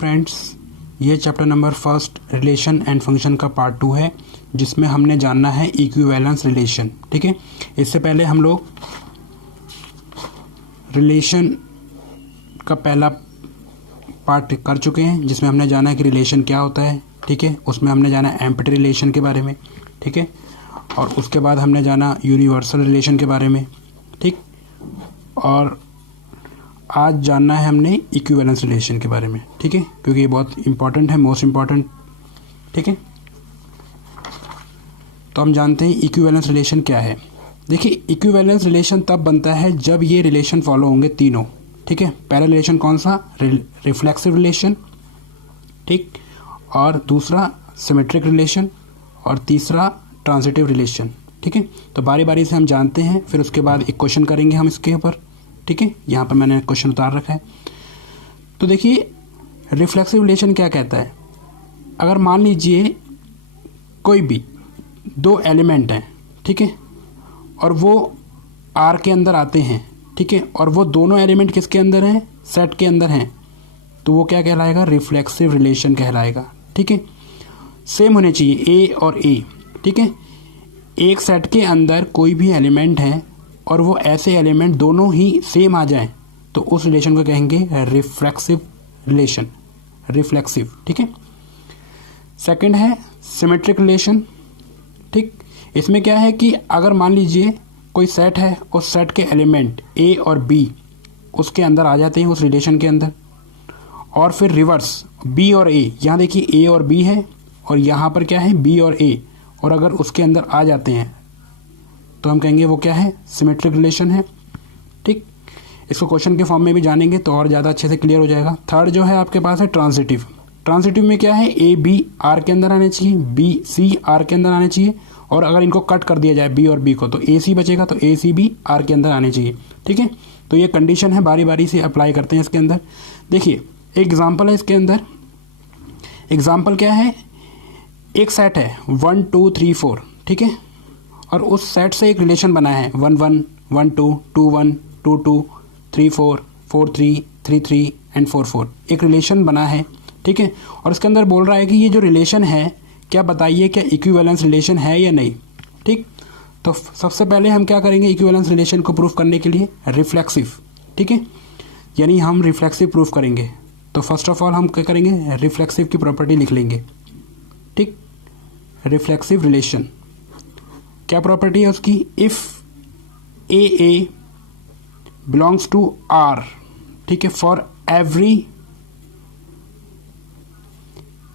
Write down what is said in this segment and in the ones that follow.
Friends, ये chapter number first relation and function का part 2 है, जिसमें हमने जानना है इक्विवेलेंस रिलेशन। ठीक है, इससे पहले हम लोग रिलेशन का पहला पार्ट कर चुके हैं, जिसमें हमने जाना है कि रिलेशन क्या होता है। ठीक है, उसमें हमने जाना एम्प्टी रिलेशन के बारे में। ठीक है, और उसके बाद हमने जाना यूनिवर्सल रिलेशन के बारे में। ठीक, और आज जानना है हमने इक्विवेलेंस रिलेशन के बारे में। ठीक है, क्योंकि ये बहुत इंपॉर्टेंट है, मोस्ट इम्पॉर्टेंट। ठीक है, तो हम जानते हैं इक्विवेलेंस रिलेशन क्या है। देखिए, इक्विवेलेंस रिलेशन तब बनता है जब ये रिलेशन फॉलो होंगे तीनों। ठीक है, पहला रिलेशन कौन सा? Reflexive relation. ठीक, और दूसरा सिमेट्रिक रिलेशन, और तीसरा ट्रांजिटिव रिलेशन। ठीक है, तो बारी बारी से हम जानते हैं, फिर उसके बाद एक क्वेश्चन करेंगे हम इसके ऊपर। ठीक है, यहाँ पर मैंने क्वेश्चन उतार रखा है। तो देखिए, रिफ्लेक्सिव रिलेशन क्या कहता है? अगर मान लीजिए कोई भी दो एलिमेंट हैं, ठीक है, और वो आर के अंदर आते हैं, ठीक है, और वो दोनों एलिमेंट किसके अंदर हैं? सेट के अंदर हैं, तो वो क्या कहलाएगा? रिफ्लेक्सिव रिलेशन कहलाएगा। ठीक है, सेम होने चाहिए ए और ए। ठीक है, एक सेट के अंदर कोई भी एलिमेंट है और वो ऐसे एलिमेंट दोनों ही सेम आ जाएं, तो उस रिलेशन को कहेंगे रिफ्लेक्सिव रिलेशन। रिफ्लेक्सिव। ठीक है, सेकंड है सिमेट्रिक रिलेशन। ठीक, इसमें क्या है कि अगर मान लीजिए कोई सेट है, उस सेट के एलिमेंट ए और बी उसके अंदर आ जाते हैं, उस रिलेशन के अंदर, और फिर रिवर्स बी और ए। यहाँ देखिए ए और बी है, और यहाँ पर क्या है? बी और ए, और अगर उसके अंदर आ जाते हैं तो हम कहेंगे वो क्या है? सिमेट्रिक रिलेशन है। ठीक, इसको क्वेश्चन के फॉर्म में भी जानेंगे तो और ज़्यादा अच्छे से क्लियर हो जाएगा। थर्ड जो है आपके पास है ट्रांजिटिव। ट्रांजिटिव में क्या है? ए बी आर के अंदर आने चाहिए, बी सी आर के अंदर आने चाहिए, और अगर इनको कट कर दिया जाए बी और बी को, तो ए सी बचेगा, तो ए सी भी आर के अंदर आने चाहिए। ठीक है, तो ये कंडीशन है, बारी बारी से अप्लाई करते हैं इसके अंदर। देखिए, एग्जाम्पल है इसके अंदर। एग्जाम्पल क्या है? एक सेट है 1 2 3 4, ठीक है, और उस सेट से एक रिलेशन बना है 1 1 1 2 2 1 2 2 3 4 4 3 3 3 एंड 4 4, एक रिलेशन बना है। ठीक है, और इसके अंदर बोल रहा है कि ये जो रिलेशन है, क्या बताइए क्या इक्विवेलेंस रिलेशन है या नहीं। ठीक, तो सबसे पहले हम क्या करेंगे इक्विवेलेंस रिलेशन को प्रूफ करने के लिए? रिफ्लेक्सिव। ठीक है, यानी हम रिफ्लेक्सिव प्रूफ करेंगे। तो फर्स्ट ऑफ ऑल हम क्या करेंगे? रिफ्लेक्सिव की प्रॉपर्टी लिख लेंगे। ठीक, रिफ्लेक्सिव रिलेशन क्या प्रॉपर्टी है उसकी? If A A belongs to R, ठीक है, फॉर एवरी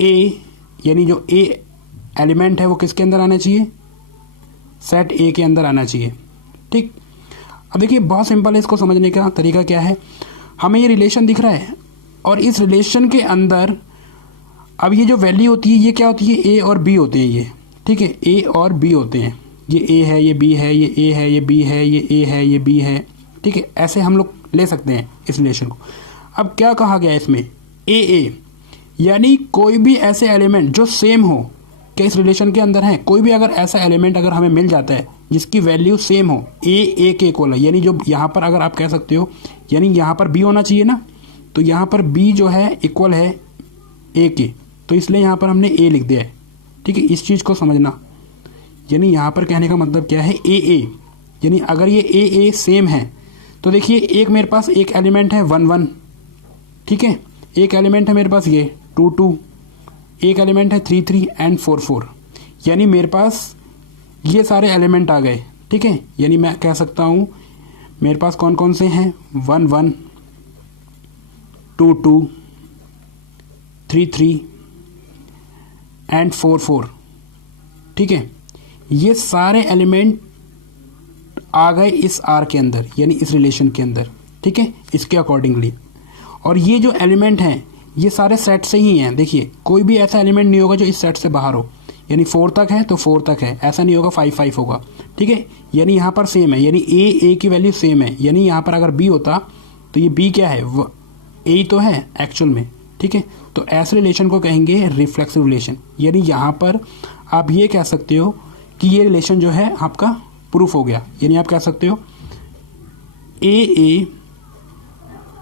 ए, यानी जो ए एलिमेंट है वो किसके अंदर आना चाहिए? सेट ए के अंदर आना चाहिए। ठीक, अब देखिए बहुत सिंपल है, इसको समझने का तरीका क्या है? हमें ये रिलेशन दिख रहा है, और इस रिलेशन के अंदर अब ये जो वैल्यू होती है, ये क्या होती है? ए और बी होते हैं ये। ठीक है, ए और बी होते हैं। ये ए है, ये बी है, ये ए है, ये बी है, ये ए है, ये बी है। ठीक है, ऐसे हम लोग ले सकते हैं इस रिलेशन को। अब क्या कहा गया है इसमें? ए ए, यानी कोई भी ऐसे एलिमेंट जो सेम हो, क्या इस रिलेशन के अंदर है? कोई भी अगर ऐसा एलिमेंट अगर हमें मिल जाता है जिसकी वैल्यू सेम हो, ए के इक्वल है, यानी जो यहाँ पर अगर आप कह सकते हो, यानी यहाँ पर बी होना चाहिए ना, तो यहाँ पर बी जो है इक्वल है ए के, तो इसलिए यहाँ पर हमने ए लिख दिया है। ठीक है, इस चीज़ को समझना, यानी यहाँ पर कहने का मतलब क्या है? ए, यानी अगर ये ए सेम है, तो देखिए एक मेरे पास एक एलिमेंट है 1 1, ठीक है, एक एलिमेंट है मेरे पास ये 2 2, एक एलिमेंट है 3 3 एंड 4 4, यानी मेरे पास ये सारे एलिमेंट आ गए। ठीक है, यानी मैं कह सकता हूँ मेरे पास कौन कौन से हैं? 1 1 2 2 3 3 एंड 4 4। ठीक है, ये सारे एलिमेंट आ गए इस आर के अंदर, यानी इस रिलेशन के अंदर। ठीक है, इसके अकॉर्डिंगली, और ये जो एलिमेंट हैं ये सारे सेट से ही हैं। देखिए, कोई भी ऐसा एलिमेंट नहीं होगा जो इस सेट से बाहर हो, यानी 4 तक है तो 4 तक है, ऐसा नहीं होगा 5 5 होगा। ठीक है, यानी यहाँ पर सेम है, यानी ए की वैल्यू सेम है, यानी यहाँ पर अगर बी होता तो ये बी क्या है? ए तो है एक्चुअल में। ठीक है, तो ऐसे रिलेशन को कहेंगे रिफ्लेक्सिव रिलेशन। यानी यहाँ पर आप ये कह सकते हो कि ये रिलेशन जो है आपका प्रूफ हो गया। यानी आप कह सकते हो ए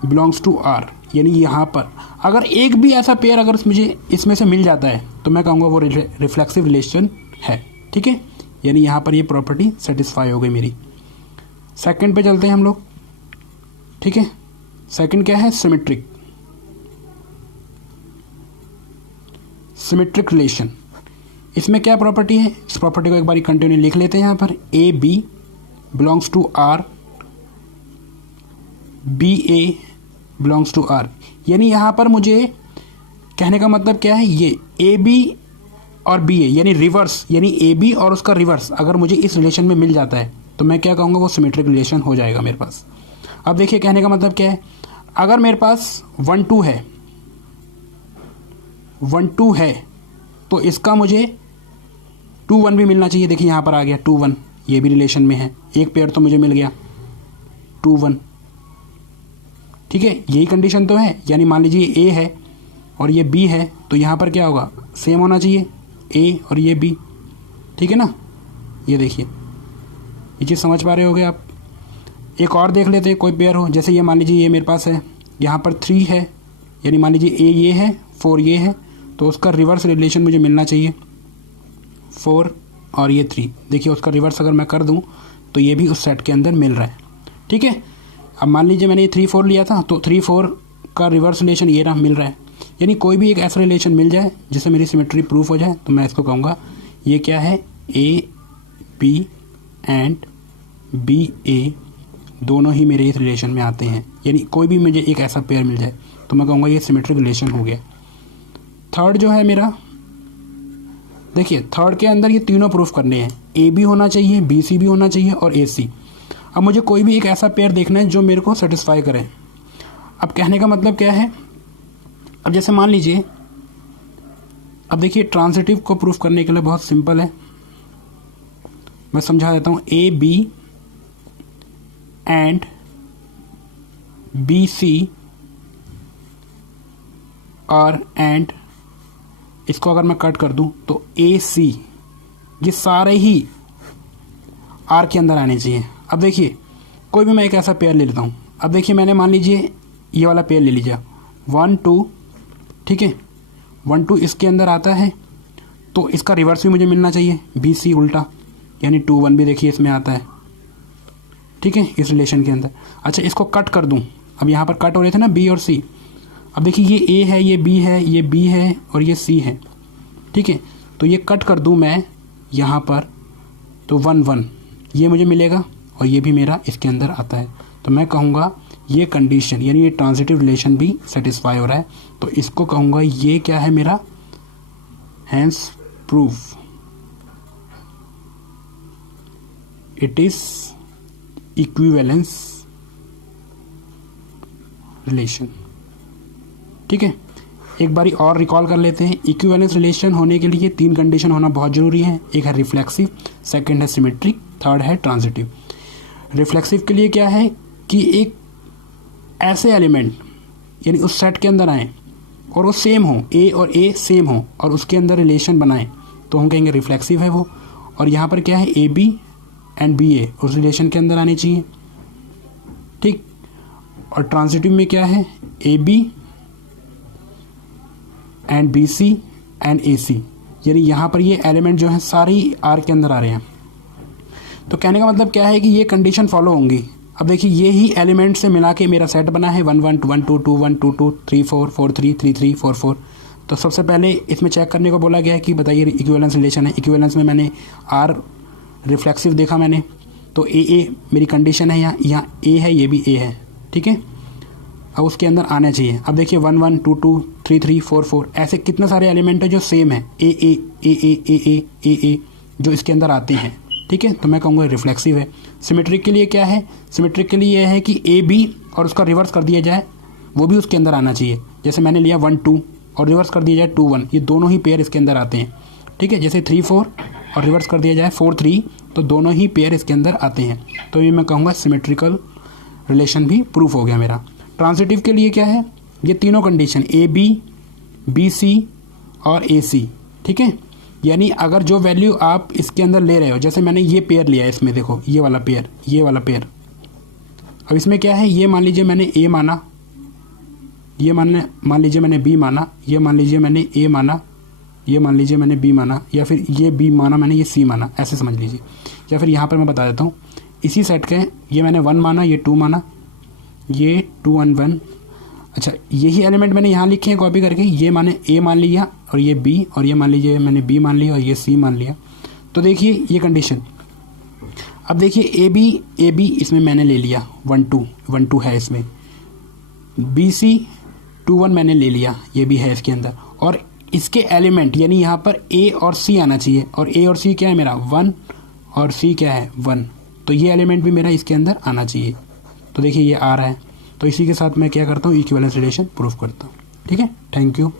बिलोंग्स टू आर। यानी यहाँ पर अगर एक भी ऐसा पेयर अगर मुझे इसमें से मिल जाता है तो मैं कहूँगा वो रिफ्लेक्सिव रिलेशन है। ठीक है, यानी यहाँ पर ये प्रॉपर्टी सेटिस्फाई हो गई मेरी। सेकंड पे चलते हैं हम लोग। ठीक है, सेकंड क्या है? Symmetric relation. इसमें क्या प्रॉपर्टी है? इस प्रॉपर्टी को एक बार कंटिन्यू लिख लेते हैं यहाँ पर। A B belongs to R, B A belongs to R. यानी यहाँ पर मुझे कहने का मतलब क्या है? ये ए बी और बी ए यानी रिवर्स, यानी ए बी और उसका रिवर्स अगर मुझे इस रिलेशन में मिल जाता है तो मैं क्या कहूँगा? वो सिमेट्रिक रिलेशन हो जाएगा मेरे पास। अब देखिए कहने का मतलब क्या है? अगर मेरे पास 1 2 है, 1 2 है तो इसका मुझे 2 1 भी मिलना चाहिए। देखिए यहाँ पर आ गया 2 1, ये भी रिलेशन में है, एक पेयर तो मुझे मिल गया 2 1। ठीक है, यही कंडीशन तो है। यानी मान लीजिए ए है और ये बी है तो यहाँ पर क्या होगा? सेम होना चाहिए ए और ये बी। ठीक है ना, ये देखिए, ये चीज़ समझ पा रहे होगे आप। एक और देख लेते हैं, कोई पेयर हो, जैसे ये मान लीजिए ये मेरे पास है, यहाँ पर 3 है, यानी मान लीजिए ए ये है 4 ये है, तो उसका रिवर्स रिलेशन मुझे मिलना चाहिए 4 और ये 3। देखिए उसका रिवर्स अगर मैं कर दूँ तो ये भी उस सेट के अंदर मिल रहा है। ठीक है, अब मान लीजिए मैंने ये 3 4 लिया था तो 3 4 का रिवर्स रिलेशन ये रहा मिल रहा है। यानी कोई भी एक ऐसा रिलेशन मिल जाए जिससे मेरी सिमेट्री प्रूफ हो जाए तो मैं इसको कहूँगा ये क्या है? ए बी एंड बी ए दोनों ही मेरे इस रिलेशन में आते हैं। यानी कोई भी मुझे एक ऐसा पेयर मिल जाए तो मैं कहूँगा ये सिमेट्रिक रिलेशन हो गया। थर्ड जो है मेरा, देखिए थर्ड के अंदर ये तीनों प्रूफ करने हैं। ए बी होना चाहिए, बी सी भी होना चाहिए और ए सी। अब मुझे कोई भी एक ऐसा पेयर देखना है जो मेरे को सेटिस्फाई करे। अब कहने का मतलब क्या है? अब जैसे मान लीजिए, अब देखिए ट्रांजिटिव को प्रूफ करने के लिए बहुत सिंपल है, मैं समझा देता हूँ। A B and B C और एंड इसको अगर मैं कट कर दूं तो ए सी, ये सारे ही आर के अंदर आने चाहिए। अब देखिए कोई भी मैं एक ऐसा पेयर ले लेता हूँ। अब देखिए मैंने मान लीजिए ये वाला पेयर ले लीजिए 1 2। ठीक है, 1 2 इसके अंदर आता है तो इसका रिवर्स भी मुझे मिलना चाहिए बी सी उल्टा, यानी 2 1 भी देखिए इसमें आता है। ठीक है, इस रिलेशन के अंदर। अच्छा इसको कट कर दूं, अब यहाँ पर कट हो रहे थे ना बी और सी। अब देखिए ये ए है, ये बी है, ये बी है और ये सी है। ठीक है, तो ये कट कर दूं मैं यहाँ पर तो 1 1 ये मुझे मिलेगा और ये भी मेरा इसके अंदर आता है। तो मैं कहूँगा ये कंडीशन यानी ये ट्रांजिटिव रिलेशन भी सेटिस्फाई हो रहा है, तो इसको कहूँगा ये क्या है मेरा? Hence proof it is equivalence relation. ठीक है, एक बारी और रिकॉल कर लेते हैं। इक्विवेलेंस रिलेशन होने के लिए 3 कंडीशन होना बहुत ज़रूरी है। एक है रिफ्लेक्सिव, सेकंड है सिमेट्रिक, थर्ड है ट्रांजिटिव। रिफ्लेक्सिव के लिए क्या है कि एक ऐसे एलिमेंट यानी उस सेट के अंदर आए और वो सेम हो, ए और ए सेम हो और उसके अंदर रिलेशन बनाए तो हम कहेंगे रिफ्लेक्सिव है वो। और यहाँ पर क्या है? ए बी एंड बी ए उस रिलेशन के अंदर आने चाहिए। ठीक, और ट्रांजिटिव में क्या है? A B and B C and A C, यानी यहाँ पर ये एलिमेंट जो है सारे ही आर के अंदर आ रहे हैं। तो कहने का मतलब क्या है कि ये कंडीशन फॉलो होंगी। अब देखिए ये ही एलिमेंट से मिला के मेरा सेट बना है 1 1 1 2 2 1 2 2 3 4 4 3 3 3 4 4। तो सबसे पहले इसमें चेक करने को बोला गया है कि बताइए इक्विवेलेंस रिलेशन है। इक्विवेलेंस में मैंने आर रिफ्लेक्सिव देखा मैंने, तो ए मेरी कंडीशन है, यहाँ ए है, ये भी ए है। ठीक है, अब उसके अंदर आना चाहिए। अब देखिए 1 1 2 2 3 3 4 4 ऐसे कितने सारे एलिमेंट है जो सेम है, ए ए ए ए ए ए ए ए जो इसके अंदर आते हैं। ठीक है, तो मैं कहूँगा रिफ्लेक्सिव है। सिमेट्रिक के लिए क्या है? सिमेट्रिक के लिए यह है कि ए बी और उसका रिवर्स कर दिया जाए, वो भी उसके अंदर आना चाहिए। जैसे मैंने लिया 1 2 और रिवर्स कर दिया जाए 2 1, ये दोनों ही पेयर इसके अंदर आते हैं। ठीक है, जैसे 3 4 और रिवर्स कर दिया जाए 4 3, तो दोनों ही पेयर इसके अंदर आते हैं। तो ये मैं कहूँगा सिमेट्रिकल रिलेशन भी प्रूफ हो गया मेरा। ट्रांजिटिव के लिए क्या है? ये तीनों condition A B, B C और ए सी। ठीक है, यानी अगर जो वैल्यू आप इसके अंदर ले रहे हो, जैसे मैंने ये पेयर लिया है, इसमें देखो ये वाला पेयर, ये वाला पेयर। अब इसमें क्या है? ये मान लीजिए मैंने ए माना, ये मान लीजिए मैंने बी माना, ये मान लीजिए मैंने ए माना, ये मान लीजिए मैंने बी माना, या फिर ये बी माना मैंने, ये सी माना, ऐसे समझ लीजिए। या फिर यहाँ पर मैं बता देता हूँ, इसी सेट के ये मैंने 1 माना, ये 2 माना, ये 2 1 1। अच्छा, यही एलिमेंट मैंने यहाँ लिखे हैं कॉपी करके, ये माने ए मान लिया और ये बी, और ये मान लीजिए मैंने बी मान लिया और ये सी मान लिया। तो देखिए ये कंडीशन। अब देखिए ए बी इसमें मैंने ले लिया, 1 2 है इसमें, बी सी 2 1 मैंने ले लिया, ये भी है इसके अंदर, और इसके एलिमेंट यानी यहाँ पर ए और सी आना चाहिए, और ए और सी क्या है मेरा 1 और सी क्या है 1, तो ये एलिमेंट भी मेरा इसके अंदर आना चाहिए। तो देखिए ये आ रहा है, तो इसी के साथ मैं क्या करता हूँ, इक्विवेलेंस रिलेशन प्रूफ करता हूँ। ठीक है, थैंक यू।